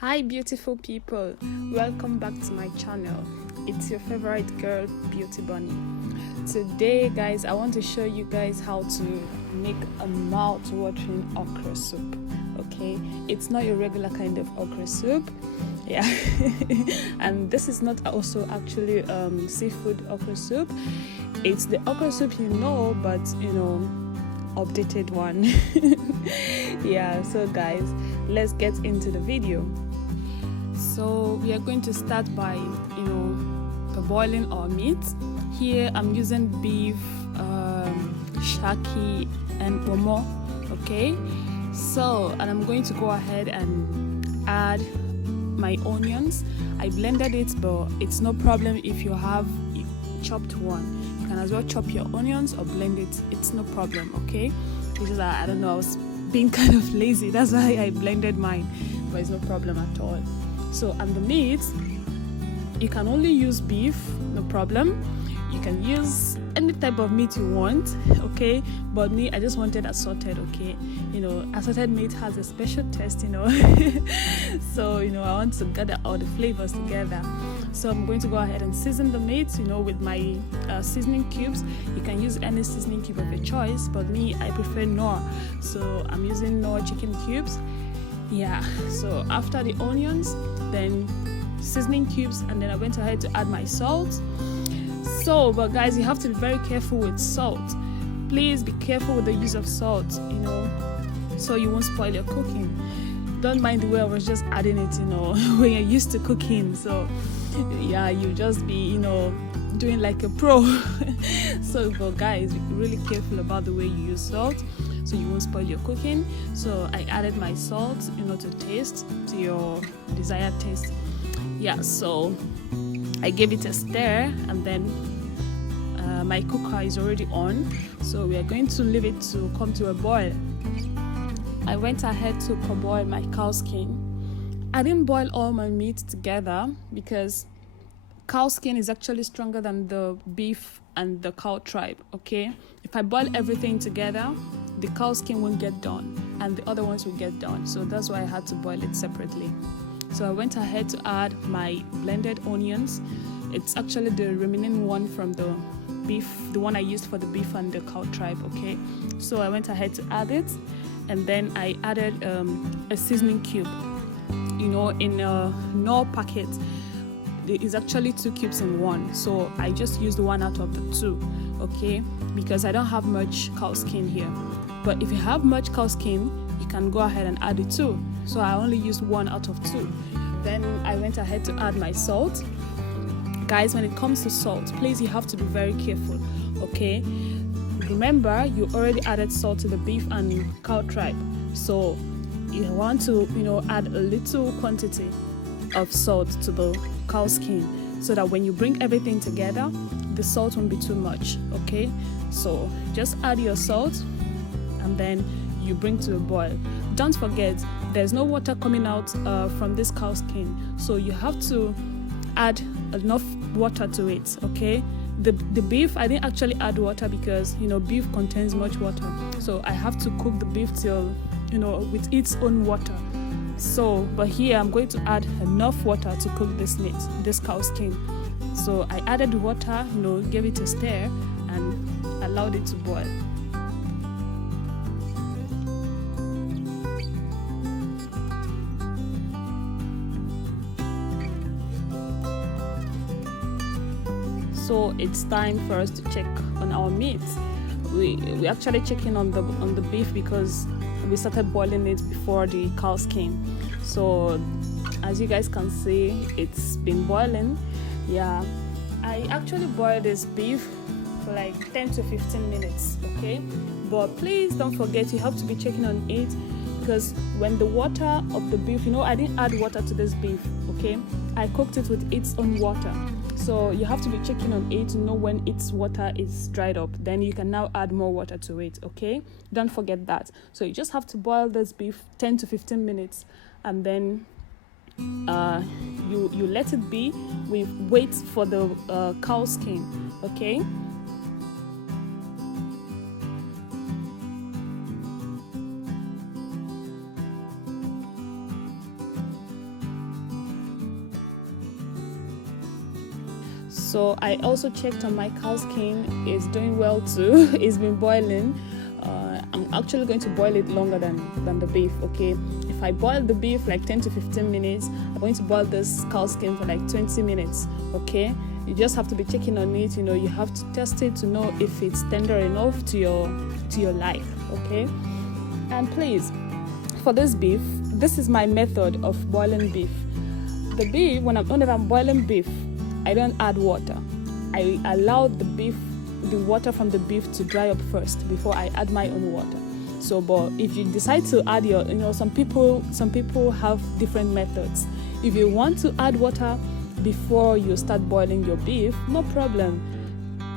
Hi beautiful people, welcome back to my channel. It's your favorite girl, Beauty Bunny. Today guys, I want to show you guys how to make a mouth-watering okra soup. Okay, it's not your regular kind of okra soup, yeah. And this is not also actually seafood okra soup. It's the okra soup but updated one. Yeah, so guys, let's get into the video. So we are going to start by boiling our meat. Here I'm using beef, shaki and omo. Okay, so and I'm going to go ahead and add my onions. I blended it, but it's no problem if you have chopped one. You can as well chop your onions or blend it. It's no problem. Okay, because I don't know, I was being kind of lazy, that's why I blended mine, but it's no problem at all. So, and the meat, you can only use beef, no problem. You can use any type of meat you want, okay, but me, I just wanted assorted. Okay, assorted meat has a special taste, so I want to gather all the flavors together. So I'm going to go ahead and season the meat with my seasoning cubes. You can use any seasoning cube of your choice, but me, I prefer Knorr, so I'm using Knorr chicken cubes. Yeah, so after the onions, then seasoning cubes, and then I went ahead to add my salt. So, but guys, you have to be very careful with salt. Please be careful with the use of salt, so you won't spoil your cooking. Don't mind the way I was just adding it, when you're used to cooking. So, yeah, you just be, doing like a pro. So, but guys, be really careful about the way you use salt, so you won't spoil your cooking. So I added my salt, to taste, to your desired taste. Yeah, so I gave it a stir, and then my cooker is already on, so we are going to leave it to come to a boil. I went ahead to parboil my cow skin. I didn't boil all my meat together because cow skin is actually stronger than the beef and the cow tribe. Okay, if I boil everything together, the cow skin won't get done and the other ones will get done, so that's why I had to boil it separately. So I went ahead to add my blended onions. It's actually the remaining one from the beef, the one I used for the beef and the cow tribe. Okay, so I went ahead to add it, and then I added a seasoning cube. In a Knorr packet, it's actually 2 cubes in one, so I just used one out of the 2. Okay, because I don't have much cow skin here, but if you have much cow skin, you can go ahead and add it too. So I only used 1 out of 2. Then I went ahead to add my salt. Guys, when it comes to salt, please, you have to be very careful. Okay, remember, you already added salt to the beef and cow tribe, so you want to add a little quantity of salt to the cow skin, so that when you bring everything together, the salt won't be too much. Okay, so just add your salt, and then you bring to a boil. Don't forget, there's no water coming out from this cow skin, so you have to add enough water to it. Okay, the beef, I didn't actually add water because beef contains much water, so I have to cook the beef till with its own water. So, but here I'm going to add enough water to cook this meat, this cow skin. So I added water, gave it a stir, and allowed it to boil. So it's time for us to check on our meat. We actually checking on the beef because we started boiling it before the cow skin. So as you guys can see, it's been boiling. Yeah, I actually boiled this beef for like 10 to 15 minutes. Okay, but please don't forget, you have to be checking on it, because when the water of the beef, I didn't add water to this beef. Okay, I cooked it with its own water, so you have to be checking on it to know when its water is dried up, then you can now add more water to it. Okay, don't forget that. So you just have to boil this beef 10 to 15 minutes, and then you let it be. We wait for the cow skin. Okay, So I also checked on my cow skin. It's doing well too. It's been boiling. I'm actually going to boil it longer than the beef, okay? If I boil the beef like 10 to 15 minutes, I'm going to boil this cow skin for like 20 minutes, okay? You just have to be checking on it, you have to test it to know if it's tender enough to your life, okay? And please, for this beef, this is my method of boiling beef. The beef, whenever I'm boiling beef, I don't add water. I allow the water from the beef to dry up first before I add my own water. So, but if you decide to add some people have different methods. If you want to add water before you start boiling your beef, no problem.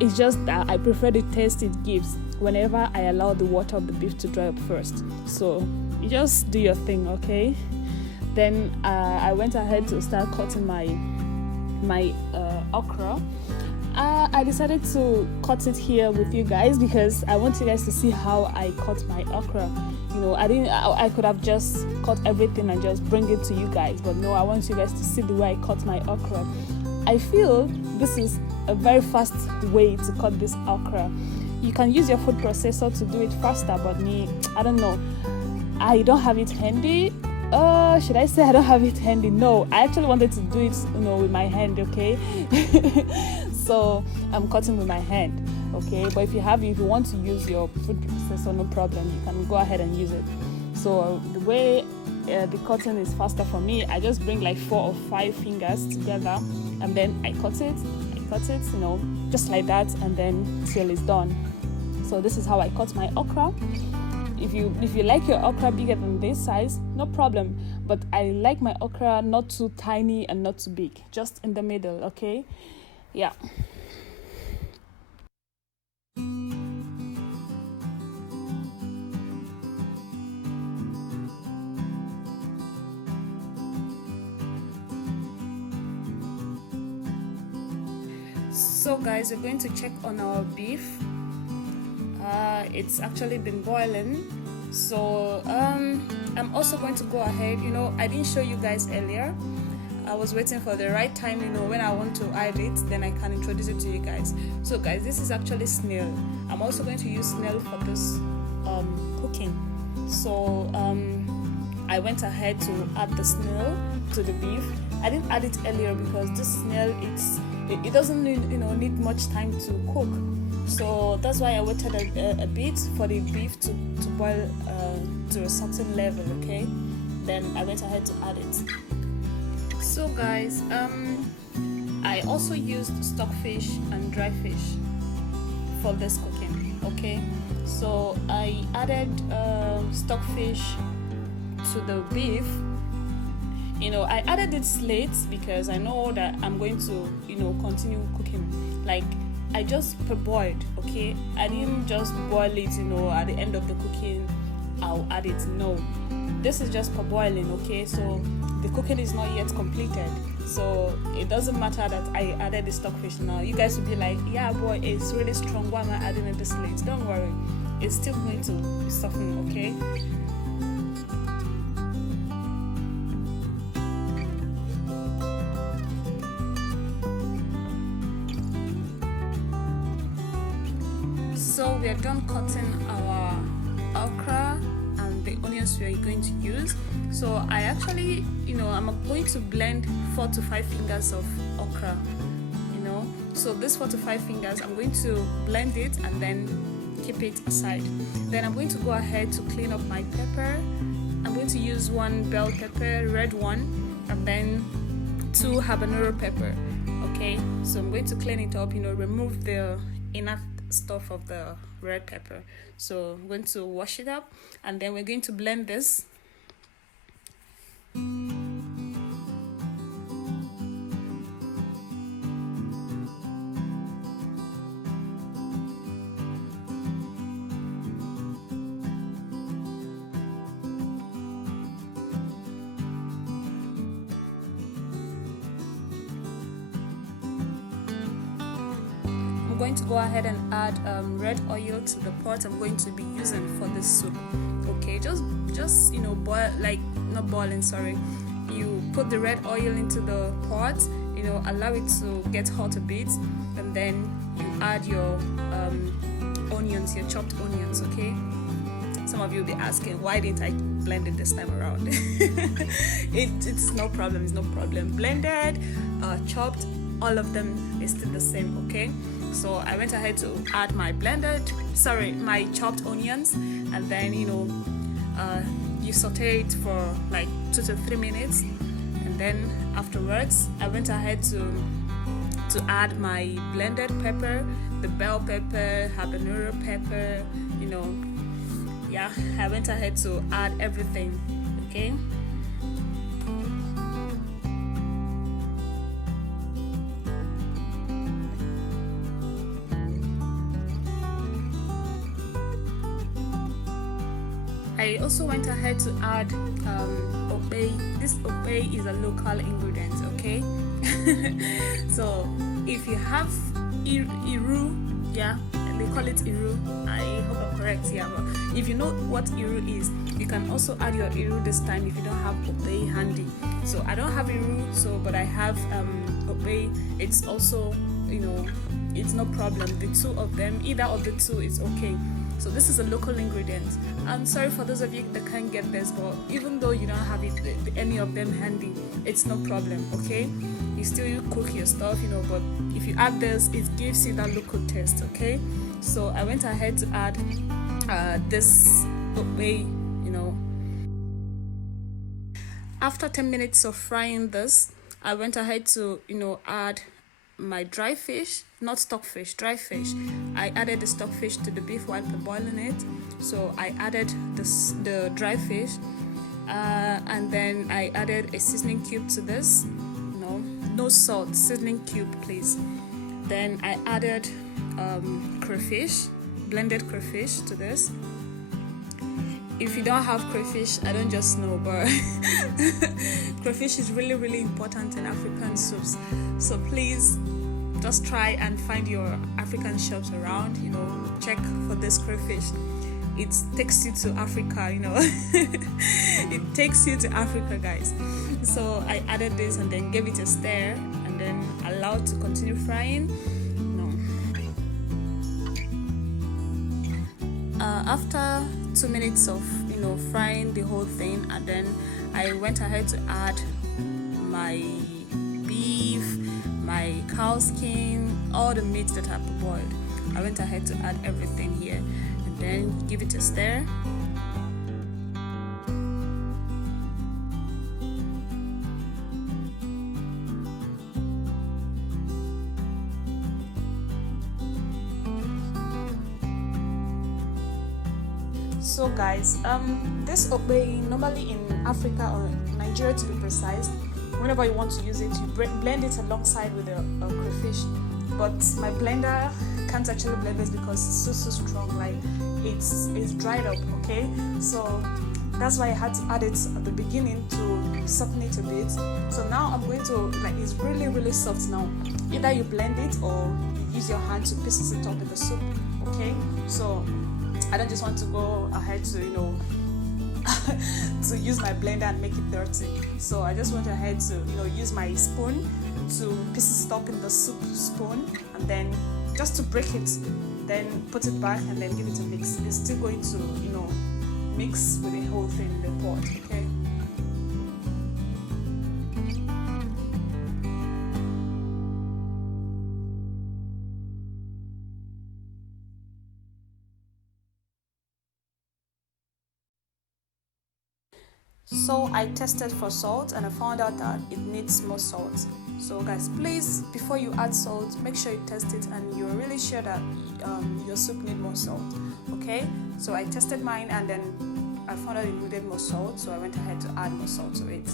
It's just that I prefer the taste it gives whenever I allow the water of the beef to dry up first. So you just do your thing, okay? Then I went ahead to start cutting my okra. I decided to cut it here with you guys because I want you guys to see how I cut my okra. I could have just cut everything and just bring it to you guys, but no, I want you guys to see the way I cut my okra. I feel this is a very fast way to cut this okra. You can use your food processor to do it faster, but me, I don't know. I don't have it handy. Should I say I don't have it handy? No, I actually wanted to do it, with my hand, okay? So I'm cutting with my hand, okay? But if you want to use your food processor, no problem. You can go ahead and use it. So the way the cutting is faster for me, I just bring like 4 or 5 fingers together, and then I cut it, just like that, and then till it's done. So this is how I cut my okra. If you like your okra bigger than this size, no problem. But I like my okra not too tiny and not too big, just in the middle, okay? Yeah. So guys, we're going to check on our beef. It's actually been boiling. So I'm also going to go ahead. I didn't show you guys earlier. I was waiting for the right time, when I want to add it, then I can introduce it to you guys. So guys, this is actually snail. I'm also going to use snail for this cooking. So I went ahead to add the snail to the beef. I didn't add it earlier because this snail, it doesn't need much time to cook. So that's why I waited a bit for the beef to boil to a certain level, okay? Then I went ahead to add it. So guys, I also used stockfish and dry fish for this cooking, okay? So I added stockfish to the beef. I added it late because I know that I'm going to, continue cooking. Like, I just parboiled, okay? I didn't just boil it, at the end of the cooking, I'll add it. No, this is just parboiling, okay? So the cooking is not yet completed. So it doesn't matter that I added the stockfish now. You guys will be like, yeah, boy, it's really strong. Why am I adding it this late? Don't worry. It's still going to soften, okay? So we are done cutting our okra and the onions we are going to use. So I actually, I'm going to blend 4 to 5 fingers of okra, So this 4 to 5 fingers, I'm going to blend it and then keep it aside. Then I'm going to go ahead to clean up my pepper. I'm going to use 1 bell pepper, red one, and then 2 habanero pepper, okay? So I'm going to clean it up, remove the inner stuff of the red pepper. So I'm going to wash it up, and then we're going to blend this. I'm going to go ahead and add red oil to the pot I'm going to be using for this soup. Okay, just boil, like not boiling, sorry. You put the red oil into the pot, allow it to get hot a bit, and then you add your onions, your chopped onions. Okay, some of you will be asking, why didn't I blend it this time around? It's no problem. It's no problem. Blended, chopped, all of them is still the same. Okay, so I went ahead to add my my chopped onions, and then you saute it for like 2 to 3 minutes, and then afterwards I went ahead to add my blended pepper, the bell pepper, habanero pepper. Yeah, I went ahead to add everything. Okay, I also went ahead to add okpei. This okpei is a local ingredient. Okay, so if you have iru, yeah, they call it iru. I hope I'm correct here. But if you know what iru is, you can also add your iru this time if you don't have okpei handy. So I don't have iru, but I have okpei. It's also, it's no problem. The two of them, either of the two, is okay. So this is a local ingredient. I'm sorry for those of you that can't get this, but even though you don't have any of them handy, it's no problem. Okay, you still cook your stuff, but if you add this, it gives you that local taste. Okay, so I went ahead to add this okpei. After 10 minutes of frying this, I went ahead to add my dry fish, not stockfish, dry fish. I added the stockfish to the beef while boiling it. So I added the dry fish, and then I added a seasoning cube to this. No salt, seasoning cube, please. Then I added crayfish, blended crayfish to this. If you don't have crayfish, I don't just know, but crayfish is really, really important in African soups. So please just try and find your African shops around, check for this crayfish. It takes you to Africa, it takes you to Africa, guys. So I added this and then gave it a stir, and then allowed to continue frying. After 2 minutes of frying the whole thing, and then I went ahead to add my beef, my cow skin, all the meat that I boiled. I went ahead to add everything here, and then give it a stir. So guys, this okpei, normally in Africa or Nigeria to be precise, whenever you want to use it, you blend it alongside with a crayfish. But my blender can't actually blend this because it's so strong, like it's dried up. Okay, so that's why I had to add it at the beginning to soften it a bit. So now I'm going to, it's really, really soft now. Either you blend it or you use your hand to piece it up in the soup. Okay, so I don't just want to go ahead to to use my blender and make it dirty. So I just went ahead to use my spoon to piece it up in the soup spoon, and then just to break it, then put it back and then give it a mix. It's still going to mix with the whole thing in the pot. Okay. So I tested for salt and I found out that it needs more salt. So guys, please, before you add salt, make sure you test it and you're really sure that your soup needs more salt. Okay, so I tested mine and then I found out it needed more salt, so I went ahead to add more salt to it.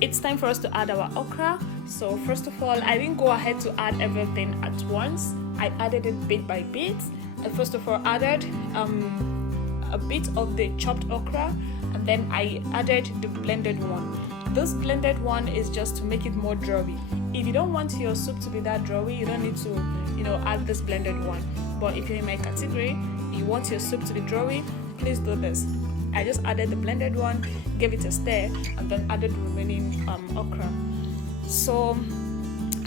It's time for us to add our okra. So first of all, I didn't go ahead to add everything at once. I added it bit by bit. I first of all added a bit of the chopped okra, and then I added the blended one. This blended one is just to make it more drawy. If you don't want your soup to be that drawy, you don't need to, add this blended one. But if you're in my category, you want your soup to be drawy, please do this. I just added the blended one, gave it a stir, and then added the remaining okra. So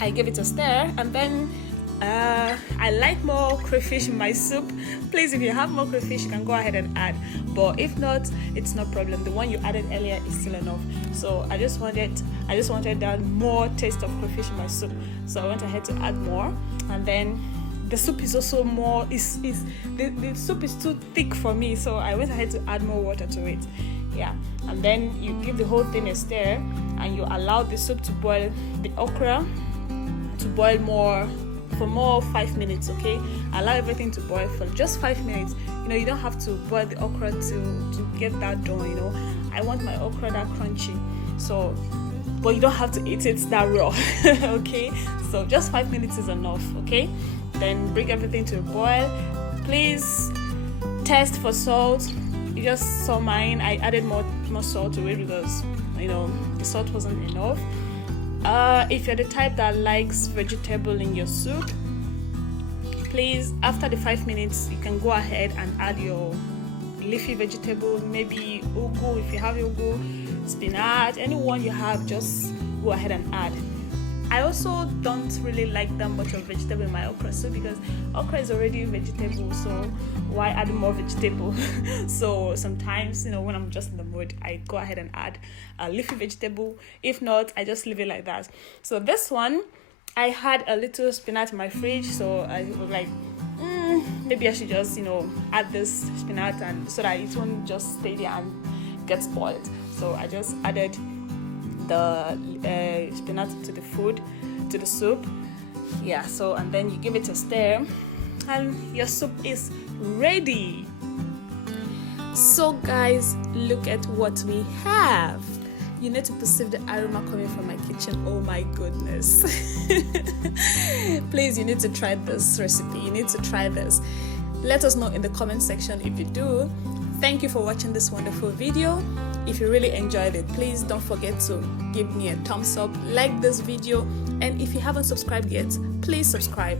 I give it a stir, and then I like more crayfish in my soup. Please, if you have more crayfish, you can go ahead and add, but if not, it's no problem. The one you added earlier is still enough. So I just wanted that more taste of crayfish in my soup, so I went ahead to add more. And then the soup is also more the soup is too thick for me, so I went ahead to add more water to it. Yeah, and then you give the whole thing a stir, and you allow the soup to boil, the okra to boil for 5 minutes. Okay, allow everything to boil for just 5 minutes. You don't have to boil the okra to get that done. I want my okra that crunchy, so, but you don't have to eat it that raw. Okay, so just 5 minutes is enough. Okay, then bring everything to a boil. Please test for salt. You just saw mine, I added more salt to it because the salt wasn't enough. If you're the type that likes vegetable in your soup, please, after the 5 minutes, you can go ahead and add your leafy vegetable, maybe ugu. If you have ugu, spinach, anyone you have, just go ahead and add. I also don't really like that much of vegetable in my okra soup because okra is already vegetable, so why add more vegetable? So sometimes, when I'm just in the mood, I go ahead and add a leafy vegetable. If not, I just leave it like that. So this one, I had a little spinach in my fridge, so I was like, maybe I should just, add this spinach, and so that it won't just stay there and get spoiled. So I just added the spinach to the soup. Yeah, so, and then you give it a stir, and your soup is ready. So guys, look at what we have. You need to perceive the aroma coming from my kitchen. Oh my goodness. Please, you need to try this recipe. You need to try this. Let us know in the comment section if you do. Thank you for watching this wonderful video. If you really enjoyed it, please don't forget to give me a thumbs up, like this video, and if you haven't subscribed yet, please subscribe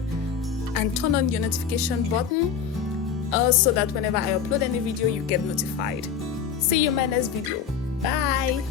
and turn on your notification button so that whenever I upload any video, you get notified. See you in my next video. Bye.